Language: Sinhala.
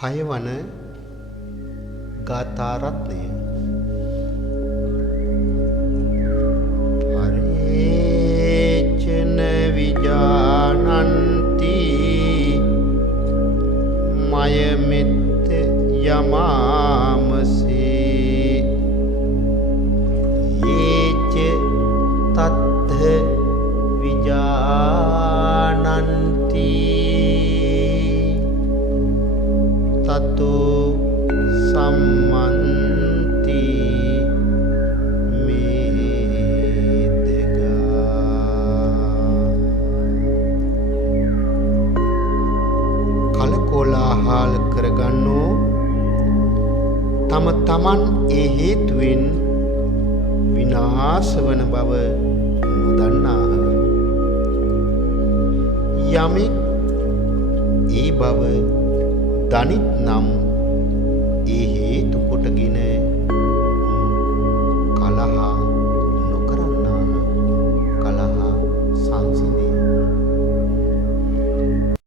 හයවන ගාථා රත්නය. හරේචන විජානන්ති මයමෙත්ත යමාමසේ යේච තත්ථ විජානන්ති තතු සම්මන්ති කලකෝලාහල කරගන්නෝ තම තමන් ඒ හේතුවෙන් විනාශ වන බව නොදන්නාහ. යමෙක් ඒ බව දනිත් නම් ඒ